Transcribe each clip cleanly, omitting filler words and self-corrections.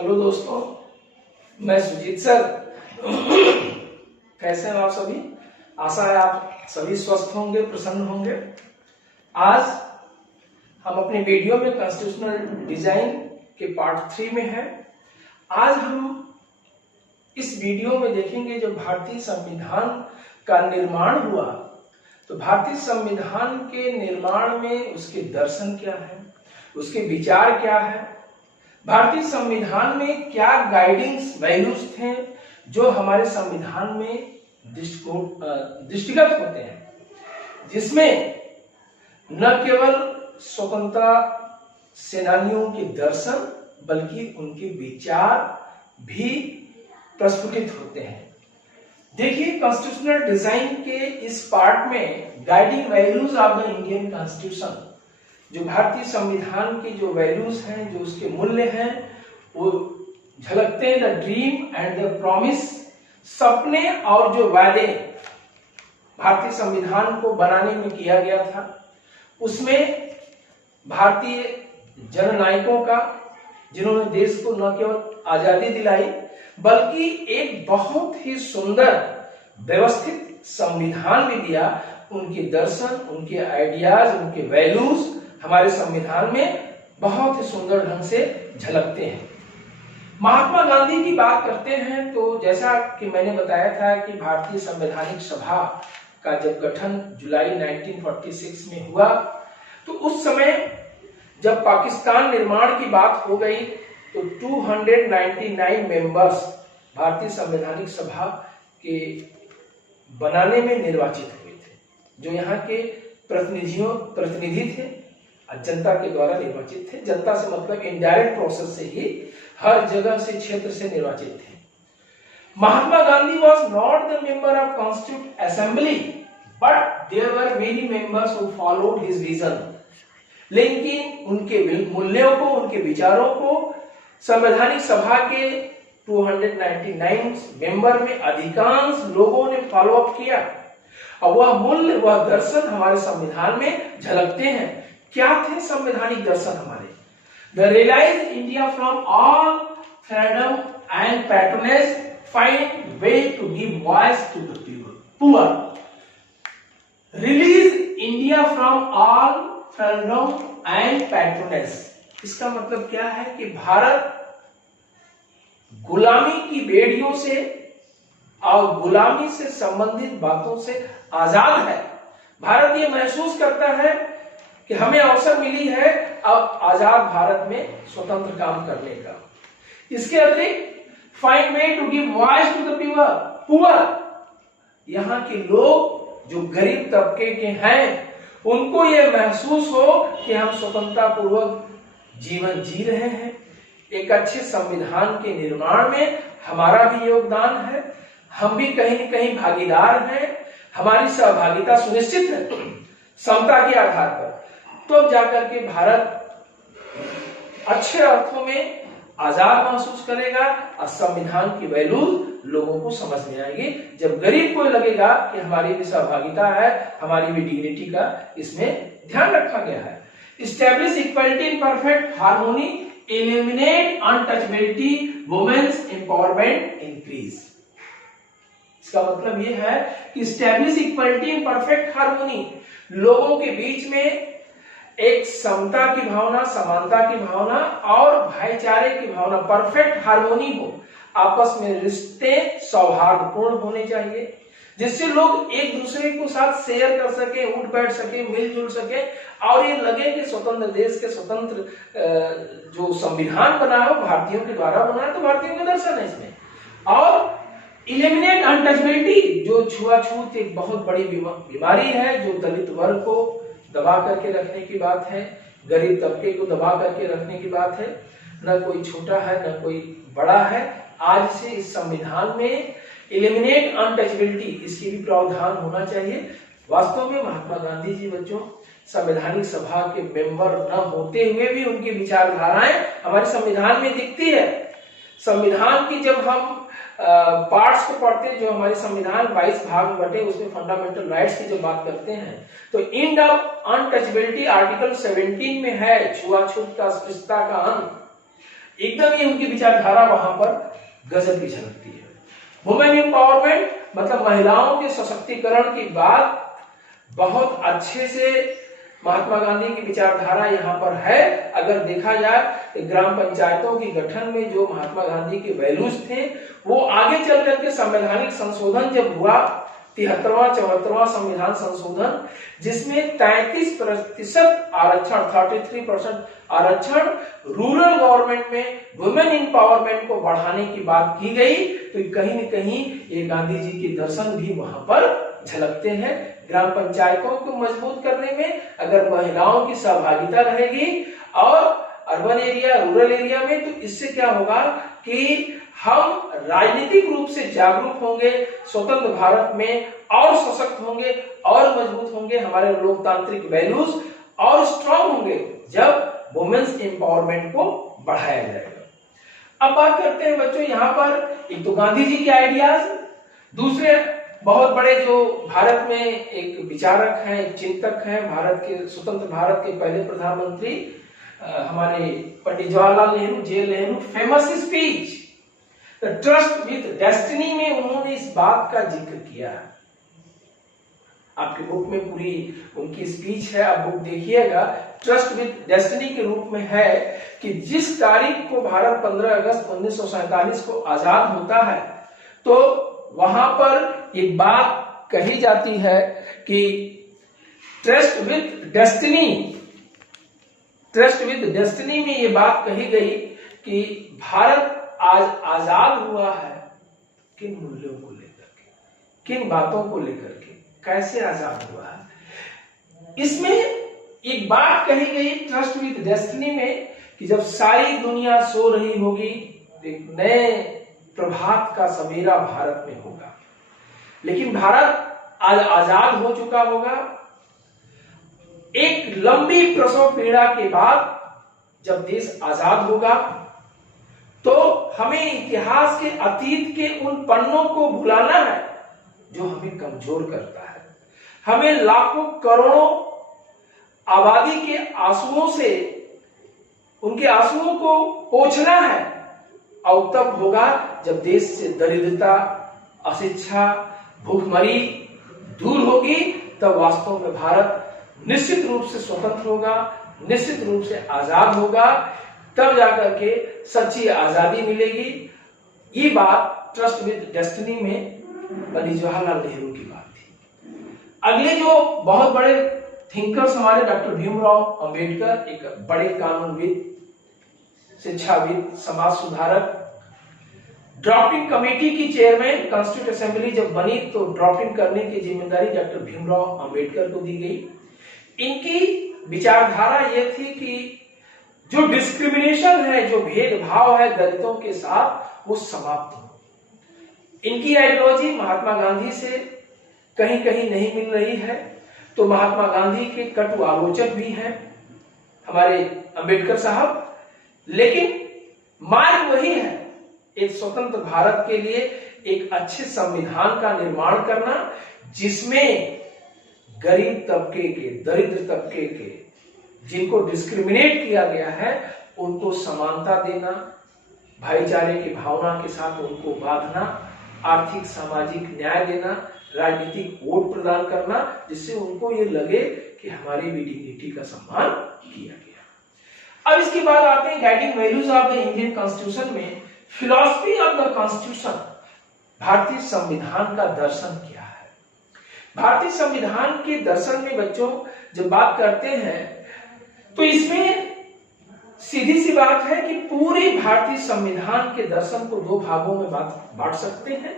Hello दोस्तों, मैं Sujit sir. कैसे हैं आप सभी? आशा है आप सभी स्वस्थ होंगे, प्रसन्न होंगे। आज हम अपने वीडियो में कॉन्स्टिट्यूशनल डिजाइन के पार्ट 3 में है। आज हम इस वीडियो में देखेंगे जो भारतीय संविधान का निर्माण हुआ, तो भारतीय संविधान के निर्माण में उसके दर्शन क्या है, उसके विचार क्या है, भारतीय संविधान में क्या गाइडिंग वैल्यूज थे जो हमारे संविधान में दृष्टिगत होते हैं, जिसमें न केवल स्वतंत्रता सेनानियों के दर्शन बल्कि उनके विचार भी प्रस्फुटित होते हैं। देखिए, कॉन्स्टिट्यूशनल डिजाइन के इस पार्ट में guiding values of the Indian constitution, जो भारतीय संविधान की जो वैल्यूज हैं, जो उसके मूल्य हैं, वो झलकते हैं। The dream and the promise, सपने और जो वादे भारतीय संविधान को बनाने में किया गया था, उसमें भारतीय जननायकों का, जिन्होंने देश को न केवल आजादी दिलाई बल्कि एक बहुत ही सुंदर व्यवस्थित संविधान भी दिया, उनके दर्शन, उनके आइडियाज, उनके वैल्यूज हमारे संविधान में बहुत ही सुंदर ढंग से झलकते हैं। महात्मा गांधी की बात करते हैं तो जैसा कि मैंने बताया था कि भारतीय संवैधानिक सभा का जब गठन जुलाई 1946 में हुआ, तो उस समय जब पाकिस्तान निर्माण की बात हो गई तो 299 मेंबर्स भारतीय संवैधानिक सभा के बनाने में निर्वाचित हुए थे, जो यहाँ के प्रतिनिधि थे, जनता के द्वारा निर्वाचित थे। जनता से मतलब इनडायरेक्ट प्रोसेस से ही हर जगह से, क्षेत्र से निर्वाचित थे। Mahatma Gandhi was not the member of constituent assembly, but there were many members who followed his vision. लेकिन उनके मूल्यों को, उनके विचारों को संवैधानिक सभा के 299 मेंबर में अधिकांश लोगों ने फॉलो अप किया, और वह मूल्य, वह दर्शन हमारे संविधान में झलकते हैं। क्या थे संवैधानिक दर्शन हमारे? The realise India from all freedom and patronage, find way to give voice to the poor. Release India from all freedom and patronage, इसका मतलब क्या है कि भारत गुलामी की बेड़ियों से और गुलामी से संबंधित बातों से आजाद है। भारत ये महसूस करता है कि हमें अवसर मिली है अब आजाद भारत में स्वतंत्र काम करने का। इसके अतिरिक्त find way to give voice to the poor, यहाँ के लोग जो गरीब तबके के हैं, उनको यह महसूस हो कि हम स्वतंत्रता पूर्वक जीवन जी रहे हैं। एक अच्छे संविधान के निर्माण में हमारा भी योगदान है, हम भी कहीं न कहीं भागीदार हैं, हमारी सहभागिता सुनिश्चित है समता के आधार पर। तो जाकर के भारत अच्छे अर्थों में आजाद महसूस करेगा और संविधान की वैल्यूज लोगों को समझ में आएगी। जब गरीब को लगेगा कि हमारी भी सहभागिता है, हमारी भी डिग्निटी का इसमें ध्यान रखा गया है। Establish equality in perfect harmony, eliminate untouchability, women's empowerment increase। इसका मतलब यह है कि establish equality in perfect harmony, लोगों के बीच में एक समता की भावना, समानता की भावना और भाईचारे की भावना, परफेक्ट हार्मोनी हो। आपस में रिश्ते सौहार्दपूर्ण होने चाहिए, जिससे लोग एक दूसरे को साथ शेयर कर सके, उठ बैठ सके, मिलजुल सके, और ये लगे कि स्वतंत्र देश के स्वतंत्र जो संविधान बना है भारतीयों के द्वारा बना है, तो भारतीयों का दर्शन है इसमें। और इलिमिनेट अनटचबिलिटी, जो छुआछूत एक बहुत बड़ी बीमारी है, जो दलित वर्ग को दबा करके रखने की बात है, गरीब तबके को दबा करके रखने की बात है। न कोई छोटा है, न कोई बड़ा है। आज से इस संविधान में इलिमिनेट अनटचबिलिटी, इसकी भी प्रावधान होना चाहिए। वास्तव में महात्मा गांधी जी बच्चों संवैधानिक सभा के मेंबर न होते हुए भी उनकी विचारधाराएं हमारे संविधान में दिखती है। संविधान की जब हम पार्ट्स को पढ़ते हैं, जो हमारे संविधान 22 भाग में बटे, उसमें फंडामेंटल राइट्स की जब बात करते हैं तो एंड ऑफ अनटचबिलिटी आर्टिकल 17 में है, छुआछूत का, अस्पृश्यता का अंत। एकदम ही उनकी विचारधारा वहां पर गजब की झलकती है। वुमेन एम्पावरमेंट मतलब महिलाओं के सशक्तिकरण की बात बहुत अच्छे से महात्मा गांधी की विचारधारा यहाँ पर है। अगर देखा जाए तो ग्राम पंचायतों के गठन में जो महात्मा गांधी के वैल्यूज थे वो आगे चल करके संवैधानिक संशोधन जब हुआ 73वां संविधान संशोधन, जिसमें 33% आरक्षण 33% आरक्षण रूरल गवर्नमेंट में वुमेन एम्पावरमेंट को बढ़ाने की बात की गई, तो कहीं न कहीं ये गांधी जी के दर्शन भी वहां पर झलकते हैं। ग्राम पंचायतों को मजबूत करने में अगर महिलाओं की सहभागिता रहेगी और अर्बन एरिया रूरल एरिया में, तो इससे क्या होगा कि हम राजनीतिक रूप से जागरूक होंगे, स्वतंत्र भारत में और सशक्त होंगे और मजबूत होंगे, हमारे लोकतांत्रिक वैल्यूज और स्ट्रांग होंगे जब वुमेन्स एम्पावरमेंट को बढ़ाया जाएगा। अब बात करते हैं बच्चों यहाँ पर एक तो गांधी जी के आइडियाज, दूसरे बहुत बड़े जो भारत में एक विचारक हैं, एक चिंतक हैं, भारत के स्वतंत्र भारत के पहले प्रधानमंत्री हमारे Pandit Jawaharlal Nehru, Nehru famous speech the tryst with destiny में उन्होंने इस बात का जिक्र किया है। आपके बुक में पूरी उनकी स्पीच है, आप बुक देखिएगा। ट्रस्ट विद डेस्टिनी के रूप में है कि जिस तारीख को भारत 15 अगस्त 1947 को आजाद होता है, तो वहां पर एक बात कही जाती है कि ट्रस्ट विद डेस्टिनी में ये बात कही गई कि भारत आज आजाद हुआ है किन मूल्यों को लेकर के, किन बातों को लेकर के, कैसे आजाद हुआ है। इसमें एक बात कही गई ट्रस्ट विद डेस्टिनी में कि जब सारी दुनिया सो रही होगी, एक नए प्रभात का सवेरा भारत में होगा, लेकिन भारत आज आजाद हो चुका होगा। एक लंबी प्रसव पीड़ा के बाद जब देश आजाद होगा, तो हमें इतिहास के अतीत के उन पन्नों को भुलाना है जो हमें कमजोर करता है। हमें लाखों करोड़ों आबादी के आंसुओं से, उनके आंसुओं को पोंछना है, और तब होगा जब देश से दरिद्रता, अशिक्षा, भूखमरी दूर होगी, तब वास्तव में भारत निश्चित रूप से स्वतंत्र होगा, निश्चित रूप से आजाद होगा, तब जाकर के सच्ची आजादी मिलेगी। ये बात ट्रस्ट विद डेस्टिनी में पंडित जवाहरलाल नेहरू की बात थी। अगले जो बहुत बड़े थिंकर्स हमारे डॉक्टर भीमराव अंबेडकर, एक बड़े कानूनविद, शिक्षाविद, समाज सुधारक, ड्राफ्टिंग कमेटी की चेयरमैन। कॉन्स्टिट्यूंट असेंबली जब बनी तो ड्राफ्टिंग करने की जिम्मेदारी डॉक्टर भीमराव अंबेडकर को दी गई। इनकी विचारधारा यह थी कि जो डिस्क्रिमिनेशन है, जो भेदभाव है दलितों के साथ, वो समाप्त हो। इनकी आइडियोलॉजी महात्मा गांधी से कहीं कहीं नहीं मिल रही है, तो महात्मा गांधी के कटु आलोचक भी हैं हमारे अंबेडकर साहब, लेकिन मार्ग वही है, एक स्वतंत्र भारत के लिए एक अच्छे संविधान का निर्माण करना, जिसमें गरीब तबके के, दरिद्र तबके के, जिनको डिस्क्रिमिनेट किया गया है, उनको समानता देना, भाईचारे की भावना के साथ उनको बांधना, आर्थिक सामाजिक न्याय देना, राजनीतिक वोट प्रदान करना, जिससे उनको ये लगे कि हमारी भी डिग्निटी का सम्मान किया गया। अब इसके बाद आते हैं guiding values of the Indian constitution में फिलॉसफी ऑफ द कॉन्स्टिट्यूशन। भारतीय संविधान का दर्शन क्या है? भारतीय संविधान के दर्शन में बच्चों जब बात करते हैं तो इसमें सीधी सी बात है कि पूरे भारतीय संविधान के दर्शन को दो भागों में बांट सकते हैं,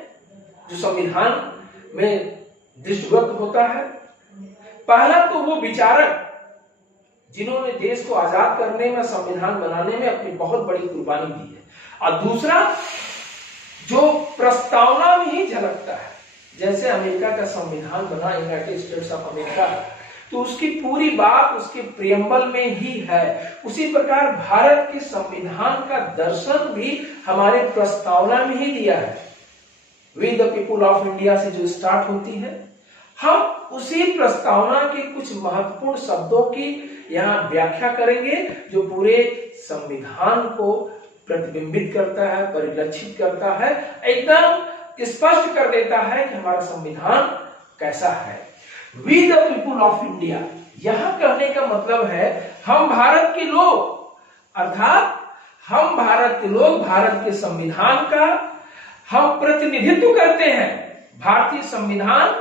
जो संविधान में दृष्टिगत होता है। पहला तो वो विचारक जिन्होंने देश को आजाद करने में, संविधान बनाने में अपनी बहुत बड़ी कुर्बानी दी है, और दूसरा जो प्रस्तावना में ही झलकता है। जैसे अमेरिका का संविधान बना, यूनाइटेड स्टेट्स ऑफ अमेरिका, तो उसकी पूरी बात उसके प्रियम्बल में ही है। उसी प्रकार भारत के संविधान का दर्शन भी हमारे प्रस्तावना में ही दिया है। We the people of India से जो स्टार्ट होती है, हम उसी प्रस्तावना के कुछ महत्वपूर्ण शब्दों की यहाँ व्याख्या करेंगे, जो पूरे संविधान को प्रतिबिंबित करता है, परिलक्षित करता है, एकदम स्पष्ट कर देता है कि हमारा संविधान कैसा है। We the people of India, यहां कहने का मतलब है हम भारत के लोग, अर्थात हम भारत के लोग भारत के संविधान का हम प्रतिनिधित्व करते हैं। भारतीय संविधान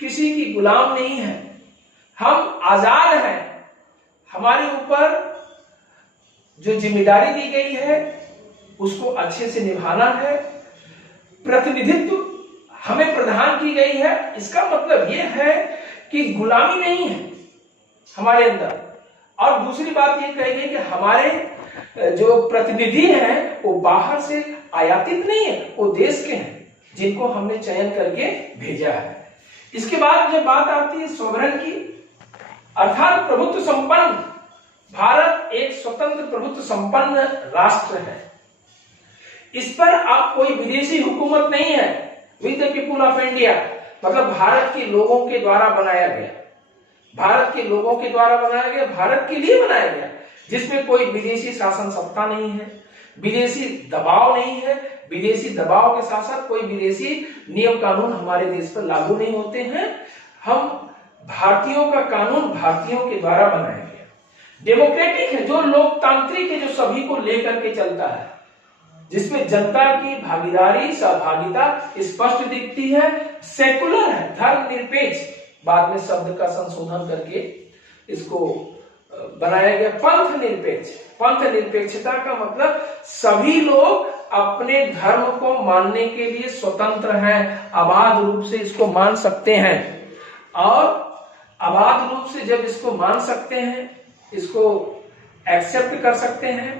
किसी की गुलाम नहीं है, हम आजाद हैं। हमारे ऊपर जो जिम्मेदारी दी गई है उसको अच्छे से निभाना है। प्रतिनिधित्व हमें प्रदान की गई है, इसका मतलब यह है कि गुलामी नहीं है हमारे अंदर। और दूसरी बात यह कही कि हमारे जो प्रतिनिधि हैं वो बाहर से आयातित नहीं है, वो देश के हैं जिनको हमने चयन करके भेजा है। इसके बाद जब बात आती है सोवरेन की, अर्थात प्रभुत्व संपन्न, भारत एक स्वतंत्र प्रभुत्व संपन्न राष्ट्र है। इस पर आप कोई विदेशी हुकूमत नहीं है। With the people of India मतलब भारत के लोगों के द्वारा बनाया गया, भारत के लोगों के द्वारा बनाया गया, भारत के लिए बनाया गया, जिसमें कोई विदेशी शासन सत्ता नहीं है, विदेशी दबाव नहीं है। विदेशी दबाव के साथ साथ कोई विदेशी नियम कानून हमारे देश पर लागू नहीं होते हैं। हम भारतीयों का कानून भारतीयों के द्वारा बनाया गया, डेमोक्रेटिक है, जो लोकतांत्रिक है, जो सभी को लेकर के चलता है, जिसमें जनता की भागीदारी सहभागिता स्पष्ट दिखती है। सेकुलर है, धर्मनिरपेक्ष, बाद में शब्द का संशोधन करके इसको बनाया गया पंथ निरपेक्ष। पंथ निरपेक्षता का मतलब सभी लोग अपने धर्म को मानने के लिए स्वतंत्र हैं, अबाध रूप से इसको मान सकते हैं। और अबाध रूप से जब इसको मान सकते हैं, इसको एक्सेप्ट कर सकते हैं,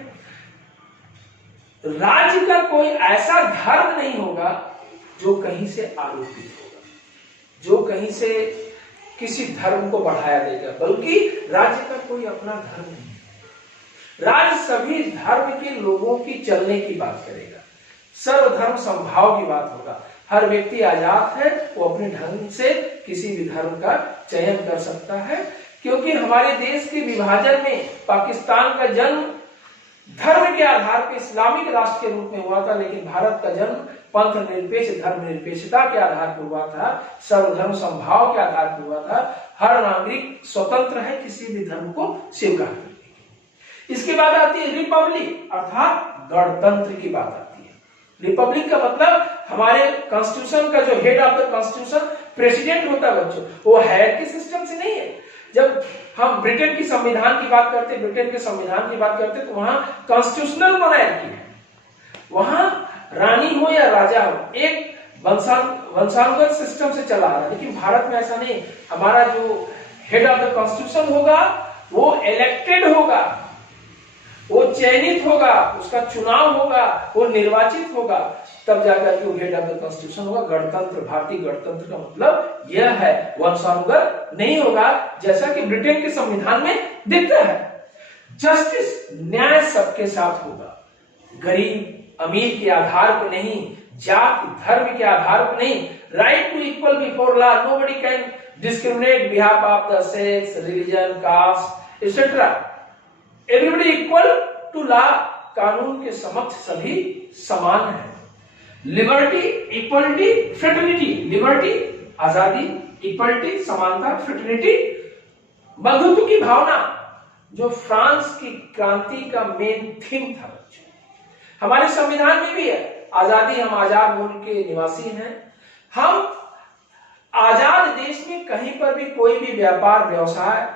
राज्य का कोई ऐसा धर्म नहीं होगा जो कहीं से आरोपित होगा, जो कहीं से किसी धर्म को बढ़ाया देगा, बल्कि राज्य का कोई अपना धर्म नहीं। राज्य सभी धर्म के लोगों की चलने की बात करेगा, सर्वधर्म समभाव की बात होगा। हर व्यक्ति आजाद है, वो अपने ढंग से किसी भी धर्म का चयन कर सकता है। क्योंकि हमारे देश के विभाजन में पाकिस्तान का जन्म धर्म के आधार पर इस्लामिक राष्ट्र के रूप में हुआ था, लेकिन भारत का जन्म पंथ निरपेक्ष धर्म निरपेक्षता के आधार पर हुआ था, सर्वधर्म समभाव के आधार पर हुआ था। हर नागरिक स्वतंत्र है किसी भी धर्म को स्वीकार करने की। इसके बाद आती है रिपब्लिक, अर्थात गणतंत्र की बात आती है। रिपब्लिक का मतलब हमारे कॉन्स्टिट्यूशन का जो head of the constitution president होता है बच्चों, वो हेड के सिस्टम से नहीं है। जब हम ब्रिटेन की संविधान की बात करते, ब्रिटेन के संविधान की बात करते, तो वहां कॉन्स्टिट्यूशनल मोनार्की है, वहां रानी हो या राजा हो, एक वंशानुगत सिस्टम से चला आ रहा है। लेकिन भारत में ऐसा नहीं, हमारा जो हेड ऑफ द कॉन्स्टिट्यूशन होगा वो इलेक्टेड होगा, वो चयनित होगा, उसका चुनाव होगा, वो निर्वाचित होगा, तब जाकर के वो हेड ऑफ द कॉन्स्टिट्यूशन होगा। गणतंत्र, भारतीय गणतंत्र का मतलब यह है, वंशानुगत नहीं होगा, जैसा कि ब्रिटेन के संविधान में दिखता है। जस्टिस, न्याय सबके साथ होगा, गरीब अमीर के आधार पर नहीं, जाति धर्म के आधार पर नहीं। Right to equal before law, nobody can discriminate behalf of the sex, religion, caste etcetera. Everybody equal to law, कानून के समक्ष सभी समान हैं। लिबर्टी, इक्वलिटी, फ्रेटर्निटी, लिबर्टी आजादी, इक्वलिटी समानता, फ्रेटर्निटी बंधुत्व की भावना, जो फ्रांस की क्रांति का मेन थीम था। हमारे संविधान में भी है आजादी, हम आजाद मुल्क के निवासी हैं, हम आजाद देश में कहीं पर भी कोई भी व्यापार व्यवसाय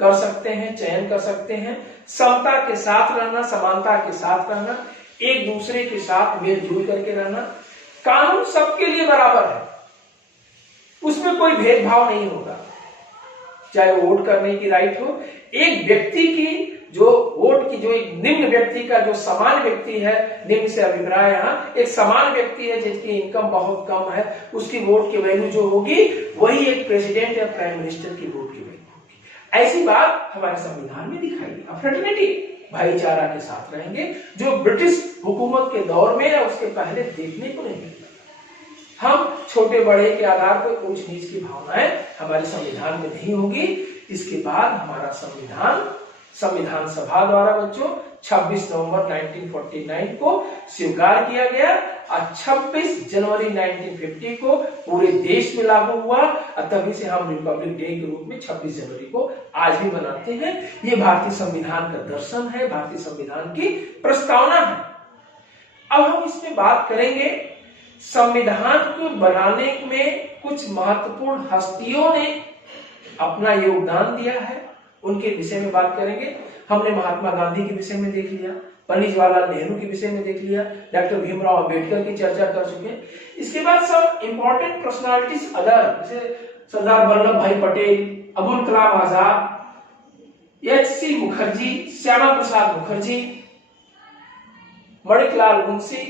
कर सकते हैं, चयन कर सकते हैं, समता के साथ रहना, समानता के साथ रहना, एक दूसरे के साथ मिलजुल करके रहना। कानून सबके लिए बराबर है, उसमें कोई भेदभाव नहीं होगा, चाहे वोट करने की राइट हो। एक व्यक्ति की जो वोट की, जो एक निम्न व्यक्ति का जो समान व्यक्ति है, निम्न से अभिप्राय यहाँ एक समान व्यक्ति है जिसकी इनकम बहुत कम है, उसकी वोट की वैल्यू जो होगी वही एक प्रेसिडेंट या प्राइम मिनिस्टर की वोट की वैल्यू होगी। ऐसी बात हमारे संविधान में दिखाई दी। फ्रेटर्निटी, भाईचारा के साथ रहेंगे, जो ब्रिटिश हुकूमत के दौर में या उसके पहले देखने को नहीं मिलता। हम छोटे बड़े के आधार पर ऊंच नीच की भावनाएं हमारे संविधान में नहीं होगी। इसके बाद हमारा संविधान सभा द्वारा बच्चों 26 नवंबर 1949 को स्वीकार किया गया और 26 जनवरी 1950 को पूरे देश में लागू हुआ और तभी से हम रिपब्लिक डे के रूप में 26 जनवरी को आज भी मनाते हैं। ये भारतीय संविधान का दर्शन है, भारतीय संविधान की प्रस्तावना है। अब हम इसमें बात करेंगे संविधान को बनाने में कुछ महत्वपूर्ण हस्तियों ने अपना योगदान दिया है, उनके विषय में बात करेंगे। हमने महात्मा गांधी के विषय में देख लिया, पंडित जवाहरलाल नेहरू के विषय में देख लिया, डॉक्टर भीमराव अंबेडकर की चर्चा कर चुके हैं। इसके बाद सब इंपॉर्टेंट पर्सनालिटीज अदर, जैसे सरदार वल्लभ भाई पटेल, अबुल कलाम आजाद, एच.सी. मुखर्जी, श्यामा प्रसाद मुखर्जी, मणिकलाल मुंशी,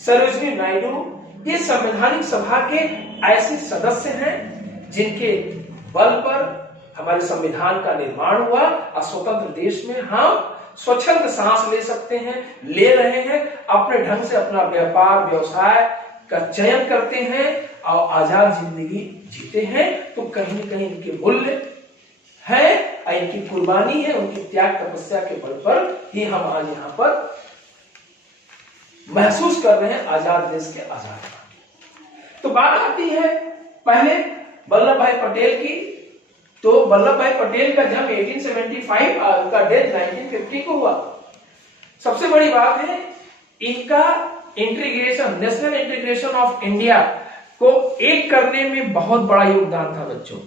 सरोजिनी नायडू, ये संवैधानिक सभा के ऐसे सदस्य हैं जिनके बल पर हमारे संविधान का निर्माण हुआ और स्वतंत्र देश में हम स्वच्छंद सांस ले सकते हैं, ले रहे हैं, अपने ढंग से अपना व्यापार व्यवसाय का चयन करते हैं और आजाद जिंदगी जीते हैं। तो कहीं न कहीं इनके मूल्य है और इनकी कुर्बानी है, उनकी त्याग तपस्या के बल पर ही हम आज यहाँ पर महसूस कर रहे हैं आजाद देश के आजाद। तो बात आती है पहले वल्लभ भाई पटेल की। तो वल्लभ भाई पटेल का जन्म 1875 और उनका डेथ 1950 को हुआ। सबसे बड़ी बात है इनका integration, national integration of India को एक करने में बहुत बड़ा योगदान था बच्चों।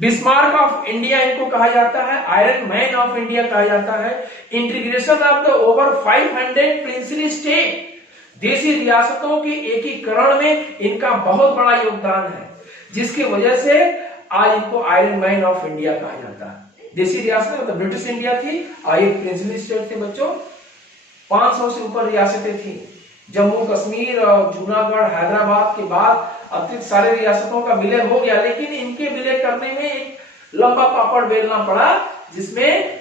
बिस्मार्क ऑफ इंडिया इनको कहा जाता है, आयरन मैन ऑफ इंडिया कहा जाता है। Integration of the over 500 princely state, देशी रियासतों के एकीकरण में इनका बहुत बड़ा योगदान है, जिसकी वजह से आज इनको आयरन मैन ऑफ इंडिया कहा जाता है। देशी रियासत मतलब ब्रिटिश इंडिया थी और एक प्रिंसली स्टेट थे बच्चों। 500 से ऊपर रियासतें थी। जम्मू कश्मीर और जूनागढ़ हैदराबाद के बाद अतिरिक्त सारे रियासतों का विलय हो गया, लेकिन इनके विलय करने में एक लंबा पापड़ बेलना पड़ा, जिसमें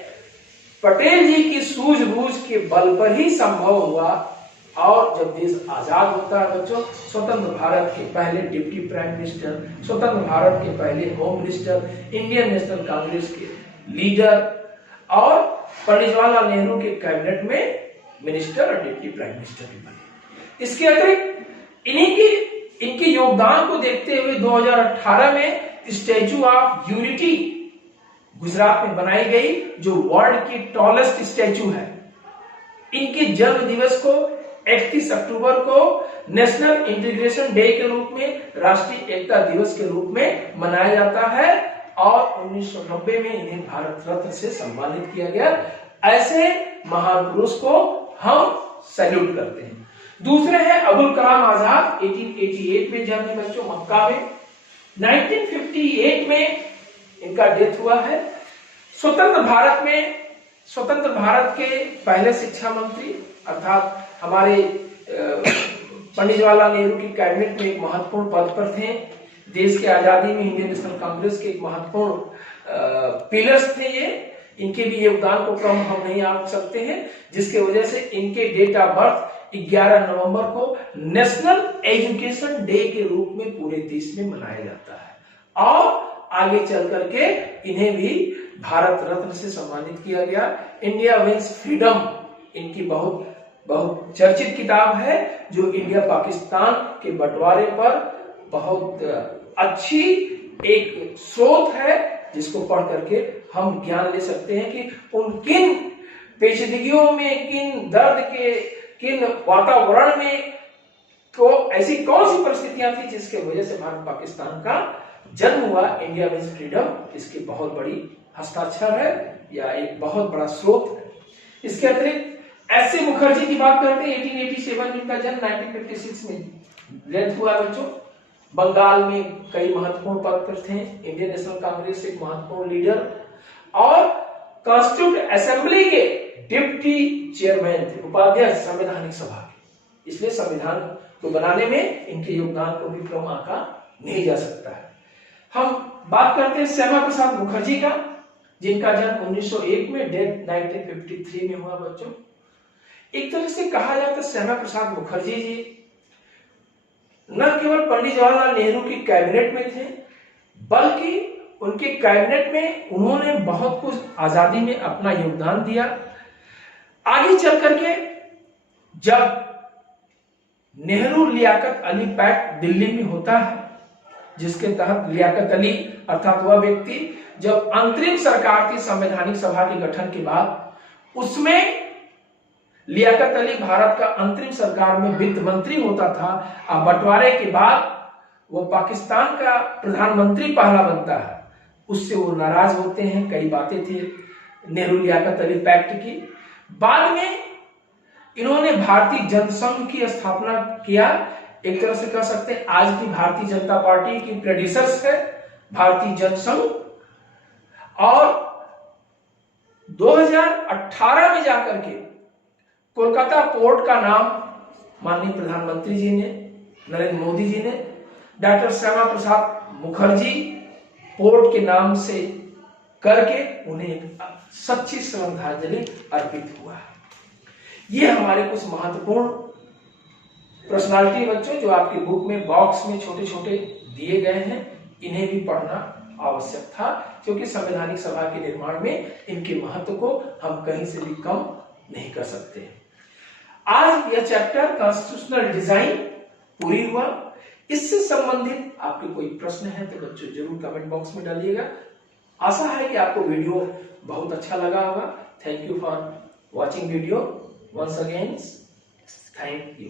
पटेल जी की सूझबूझ के बल पर ही संभव हुआ। और जब देश आजाद होता है बच्चों, स्वतंत्र भारत के पहले डिप्टी प्राइम मिनिस्टर, स्वतंत्र भारत के पहले home minister, Indian national Congress के लीडर और पंडित जवाहरलाल नेहरू के कैबिनेट में मिनिस्टर और डिप्टी प्राइम मिनिस्टर भी बने। इसके अतिरिक्त इनके योगदान को देखते हुए 2018 में स्टैचू ऑफ यूनिटी गुजरात में बनाई गई, जो वर्ल्ड की टॉलेस्ट स्टैचू है। इनके जन्म दिवस को 31 अक्टूबर को नेशनल इंटीग्रेशन डे के रूप में, राष्ट्रीय एकता दिवस के रूप में मनाया जाता है और 1990 में इन्हें भारत रत्न से सम्मानित किया गया। ऐसे महान पुरुष को हम सैल्यूट करते हैं। दूसरे हैं अबुल कलाम आजाद, 1888 में जन्मे बच्चों मक्का में। 1958 में इनका डेथ हुआ है। स्वतंत्र भारत के पहले शिक्षा मंत्री, अर्थात हमारे पंडित जवाहरलाल नेहरू की कैबिनेट में एक महत्वपूर्ण पद पर थे। देश के आजादी में इंडियन नेशनल कांग्रेस के एक महत्वपूर्ण पिलर्स थे ये। इनके भी योगदान को कम हम नहीं आंक सकते हैं, जिसके वजह से इनके डेट ऑफ बर्थ 11 नवंबर को नेशनल एजुकेशन डे के रूप में पूरे देश में मनाया जाता है। और आगे चल करके इन्हें भी भारत रत्न से सम्मानित किया गया। इंडिया विंस फ्रीडम इनकी बहुत चर्चित किताब है, जो इंडिया पाकिस्तान के बंटवारे पर बहुत अच्छी एक स्रोत है, जिसको पढ़ करके हम ज्ञान ले सकते हैं कि उन किन पेचीदगियों में, किन दर्द के, किन वातावरण में तो ऐसी कौन सी परिस्थितियां थी जिसके वजह से भारत पाकिस्तान का जन्म हुआ। इंडिया विंस फ्रीडम इसकी बहुत बड़ी हस्ताक्षर है या एक बहुत बड़ा स्रोत है। इसके अतिरिक्त एच.सी. मुखर्जी की बात करते हैं। 1887 में इनका जन्म, 1956 में डेथ हुआ बच्चों। बंगाल में कई महत्वपूर्ण पद पर थे, इंडियन नेशनल कांग्रेस एक महत्वपूर्ण लीडर और कॉन्स्टिट्यूंट असेंबली के डिप्टी चेयरमैन थे, उपाध्यक्ष संवैधानिक सभा के। इसलिए संविधान को बनाने में इनके योगदान को भी कम आंका नहीं जा सकता है। हम बात करते हैं श्यामा प्रसाद मुखर्जी का, जिनका जन्म 1901 में, डेथ 1953 में हुआ बच्चों। एक तरह से कहा जाता श्यामा प्रसाद मुखर्जी जी न केवल पंडित जवाहरलाल नेहरू की कैबिनेट में थे, बल्कि उनके कैबिनेट में उन्होंने बहुत कुछ आजादी में अपना योगदान दिया। आगे चल करके जब नेहरू लियाकत अली पैक्ट दिल्ली में होता है, जिसके तहत लियाकत अली अर्थात वह व्यक्ति जब अंतरिम सरकार थी संवैधानिक सभा के गठन के बाद, उसमें लियाकत अली भारत का अंतरिम सरकार में वित्त मंत्री होता था। अब बंटवारे के बाद वो पाकिस्तान का प्रधानमंत्री पहला बनता है, उससे वो नाराज होते हैं। कई बातें थी नेहरू लियाकत अली पैक्ट की। बाद में इन्होंने भारतीय जनसंघ की स्थापना किया। एक तरह से कह सकते हैं आज की भारतीय जनता पार्टी की प्रेडिसर्स है भारतीय जनसंघ। और 2018 में जाकर के कोलकाता पोर्ट का नाम माननीय प्रधानमंत्री जी ने, नरेंद्र मोदी जी ने, डॉक्टर श्यामा प्रसाद मुखर्जी पोर्ट के नाम से करके उन्हें एक सच्ची श्रद्धांजलि अर्पित हुआ है। ये हमारे कुछ महत्वपूर्ण पर्सनालिटी बच्चों जो आपकी बुक में बॉक्स में छोटे छोटे दिए गए हैं, इन्हें भी पढ़ना आवश्यक था, क्योंकि संवैधानिक सभा के निर्माण में इनके महत्व को हम कहीं से भी कम नहीं कर सकते। आज यह चैप्टर कॉन्स्टिट्यूशनल डिजाइन पूरी हुआ। इससे संबंधित आपके कोई प्रश्न है तो बच्चों जरूर कमेंट बॉक्स में डालिएगा। आशा है कि आपको वीडियो बहुत अच्छा लगा होगा। Thank you for watching video. Once again thank you.